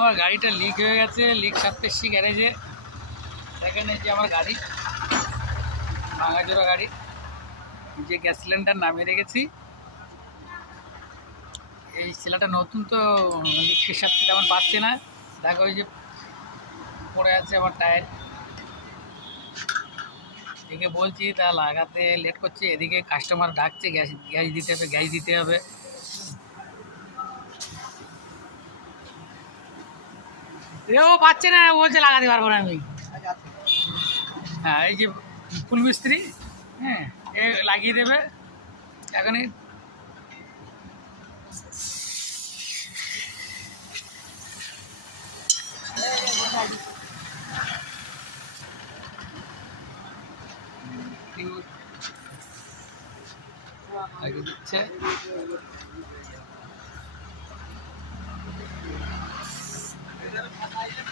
আমার গাড়িটা লিক হয়ে গেছে, লিক সারতে এসছি গ্যারেজে। এখানে যে আমার গাড়ি ভাঙাচোরা গাড়ি, যে গ্যাস সিলিন্ডার নামিয়ে রেখেছি। এই ছেলেটা নতুন তো লিক সারতে তেমন পারছে না। দেখো ওই যে পড়ে আছে আমার টায়ার, এদিকে বলছি তা লাগাতে লেট করছে, এদিকে কাস্টমার ডাকছে, গ্যাস দিতে হবে, গ্যাস দিতে হবে। ও পাচ্ছে না, বলছে লাগাতে পারবো না আমি। হ্যাঁ, এই যে ফুল মিস্ত্রি, হ্যাঁ, এ লাগিয়ে দেবে এখনই। লাগিয়ে দিচ্ছে।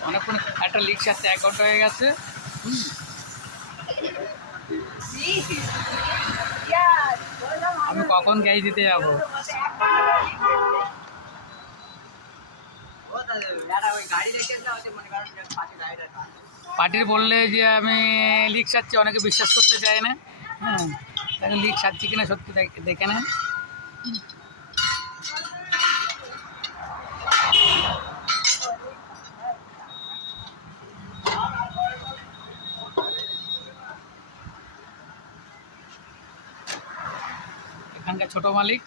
অনেকক্ষণ একটা লিক সারতে 1 ঘন্টা হয়ে গেছে। আমি কখন গ্যাস দিতে যাব? পার্টির বললে যে আমি লিক সারছি, অনেকে বিশ্বাস করতে চায় না। হ্যাঁ, তাকে লিক সারছি কিনা সত্যি দেখে নেন। এখানকার ছোট মালিক।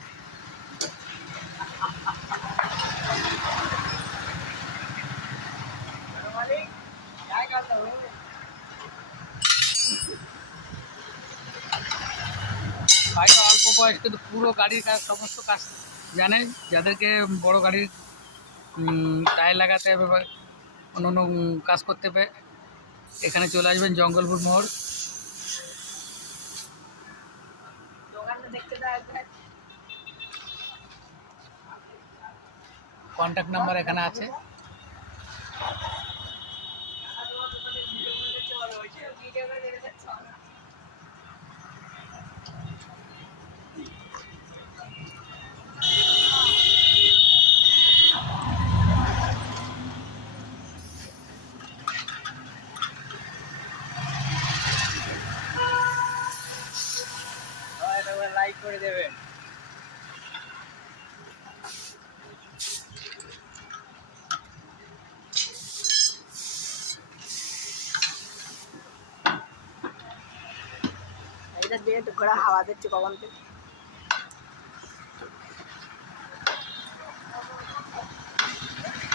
ভাইটা অল্প বয়স, কিন্তু পুরো গাড়ির কাজ, সমস্ত কাজ জানে। যাদেরকে বড় গাড়ির টায়ার লাগাতে হবে বা অন্য অন্য কাজ করতে হবে, এখানে চলে আসবেন জঙ্গলপুর মোড়। কন্ট্যাক্ট নাম্বার এখানে আছে। লাইক করে দেবেন। এটা দিয়ে তো ঘোড়া হাওয়া দিচ্ছে কখন থেকে।